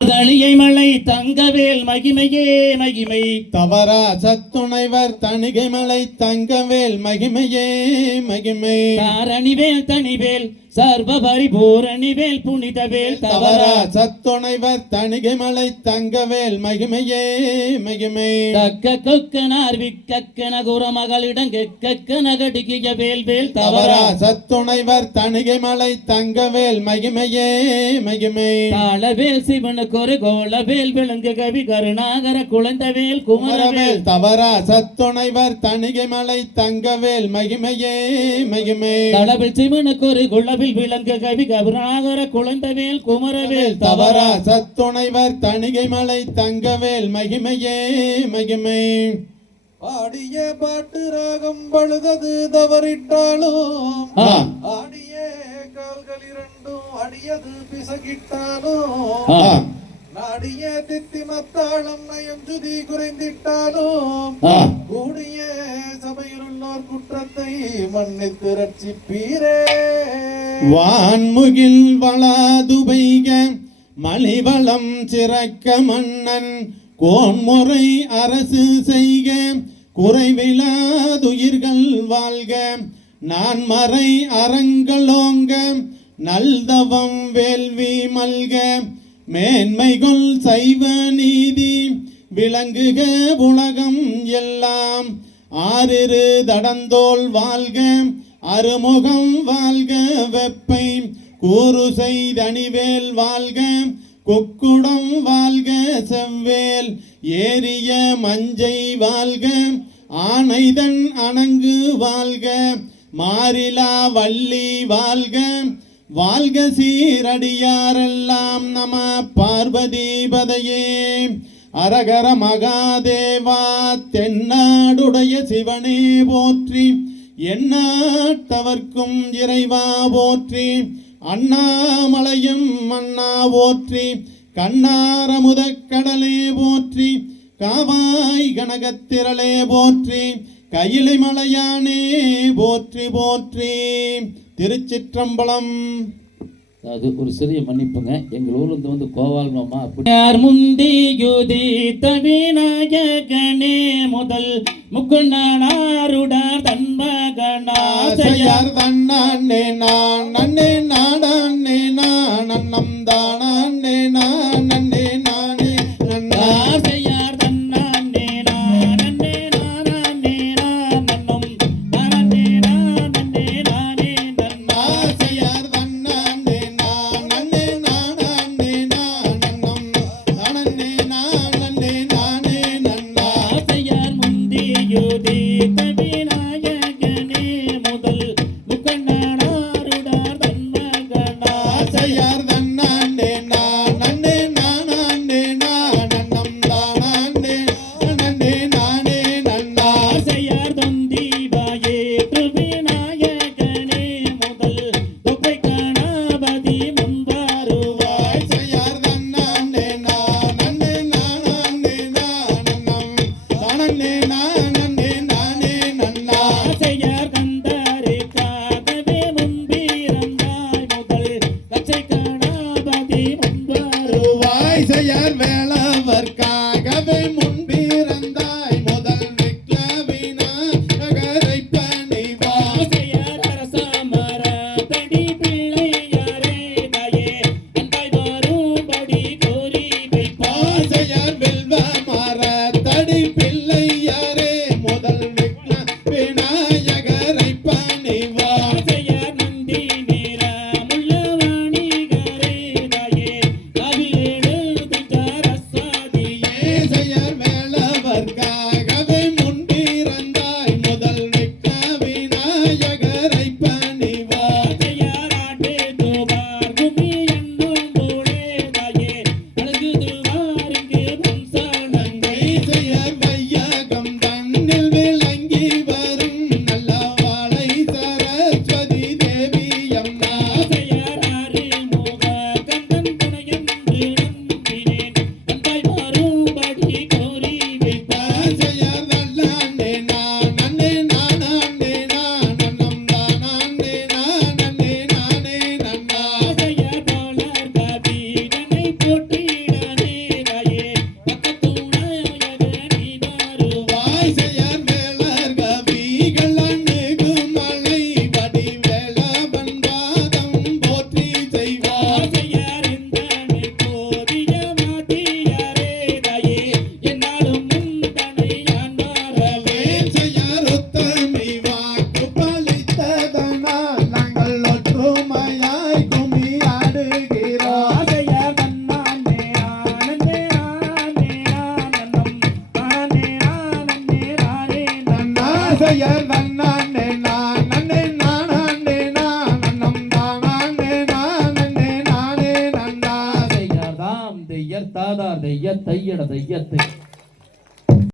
தளியை மலை தங்கவேல் மகிமையே மகிமை. தவறா சத்துணைவர் தணிகை மலை தங்கவேல் மகிமையே மகிமை. தாரணிவேல் தனிவேல் சர்வ பரிபூரணிவேல் புனிதவேல் தவறா தவறா. சத்துணைவர் தணிகை மலை தங்கவேல் மகிமையே மகிமை. தக்க கொக்கனார் விக்கக்கன குரமகளிடம் கெக்கன கடிக்கிய வேல் வேல் தவறா. சத்துணைவர் தணிகை மலை தங்கவேல் மகிமையே மகிமை. தாளவேல் சிவனுக்கு ஒரு கோலவேல் விளங்கு கவி கருணாகர குழந்தவேல் குமரவேல். தவறா சத்துணைவர் தணிகை மலை தங்கவேல் மகிமையே மகிமை. தளவில் சிவனுக்கு ஒரு குளவில் விளங்கு கவி கருணாகர குழந்தவேல் குமரவேல் தவறா சத்துணைவர் தணிகை மலை தங்கவேல் மகிமையே மகிமை ஆடிய பாட்டு ராகம் பழுதது தவறிட்டாலும். ஆடிய கால்கள் இரண்டும் அடியது பிசகிட்டாலும். நாடிய தித்தி மத்தாளம் நயம் துதி குறைந்திட்டாலும். கூடிய சபையிலுள்ளோர் குற்றத்தை மன்னித்து ரட்சிப்பீரே வான்முகில் வளாதுபைக மலிவளம் சிறக்க மன்னன். கோன்முறை அரசு செய்க குறைவிலாதுயிர்கள் வாழ்க. நான் மறை அறங்களோங்க நல்தவம் வேள்வி மல்க. மேன்மைகள் சைவ நீதி விளங்குக உலகம் எல்லாம். ஆறிரு தடந்தோல் வாழ்க அறுமுகம் வாழ்க வெப்பை கூறு செய்தணிவேல் வாழ்க கொக்குடம் வாழ்க செவ்வேல் ஏரிய மஞ்சை வாழ்க ஆனைதன் அணங்கு வாழ்க மாறிலா வள்ளி வாழ்க வாழ்க சீரடியாரெல்லாம் நம பார்வதிபதையே. அரகர மகாதேவா தென்னாடுடைய சிவனே போற்றி எந்நாட்டவர்க்கும் இறைவா போற்றி அண்ணாமலையும் மன்னா போற்றி கண்ணாரமுத கடலே போற்றி காவாய் கனகத்திரளே போற்றி கையிலை மலையானே போற்றி போற்றி. திருச்சிற்றம்பலம் அது ஒரு சிறிய மன்னிப்புங்க. எங்கள் ஊர்ல இருந்து வந்து கோவால் மாமா யார் முந்தி யுதி தவிநாயகனே முதல் முக்குண்டாருடார் தன்மகனாசையார் தன்னானே நான் நன்னே நாடானே நான் நன்னம் தானானே நான். நானே நன்னா தாம்